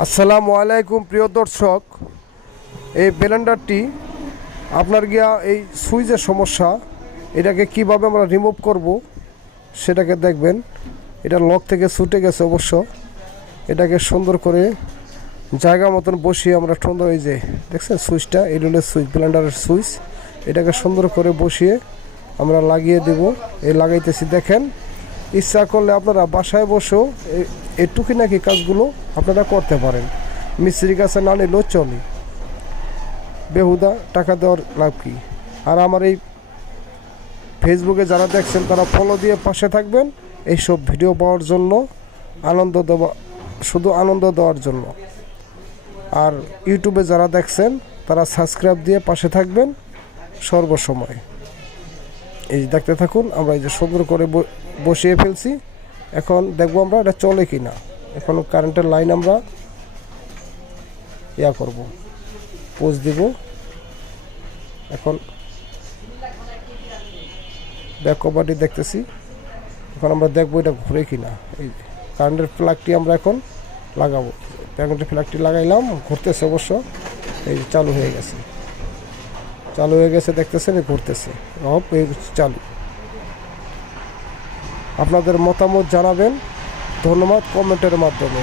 আসসালামু আলাইকুম প্রিয় দর্শক। এই ব্লেন্ডারটি আপনার গিয়া এই সুইচের সমস্যা, এটাকে কিভাবে আমরা রিমুভ করব সেটাকে দেখবেন। এটা লক থেকে ছুটে গেছে অবশ্য। এটাকে সুন্দর করে জায়গা মতন বসিয়ে আমরা সুন্দর, এই যে দেখছেন সুইচটা, এই হলো সুইচ, ব্লেন্ডারের সুইচ। এটাকে সুন্দর করে বসিয়ে আমরা লাগিয়ে দেব। এই লাগাইতেছি দেখেন। ইচ্ছা করলে আপনারা বাসায় বসেও এই টুকিনাকি কাজগুলো আপনারা করতে পারেন। মিস্ত্রির কাছে না নিলেও চলে, বেহুদা টাকা দেওয়ার লাভ কি। আর আমার এই ফেসবুকে যারা দেখছেন তারা ফলো দিয়ে পাশে থাকবেন এইসব ভিডিও পাওয়ার জন্য, আনন্দ দেওয়া, শুধু আনন্দ দেওয়ার জন্য। আর ইউটিউবে যারা দেখছেন তারা সাবস্ক্রাইব দিয়ে পাশে থাকবেন সর্বসময়। এই দেখতে থাকুন। আমরা এই যে সুন্দর করে বসিয়ে ফেলছি। এখন দেখবো আমরা এটা চলে কি না। এখন কারেন্টের লাইন আমরা করব, পোজ দিব। এখন ব্যাক কভারটি দেখতেছি। এখন আমরা দেখবো এটা ঘুরে কি না। এই কারেন্টের প্লাগটি আমরা এখন লাগাবো। কারেন্টের প্লাগটি লাগাইলাম, ঘুরতেছে অবশ্য। এই যে চালু হয়ে গেছে, চালু হয়ে গেছে দেখতেছেন, ঘুরতেছে, অফ হয়ে চালু। আপনাদের মতামত জানাবেন, ধন্যবাদ কমেন্টের মাধ্যমে।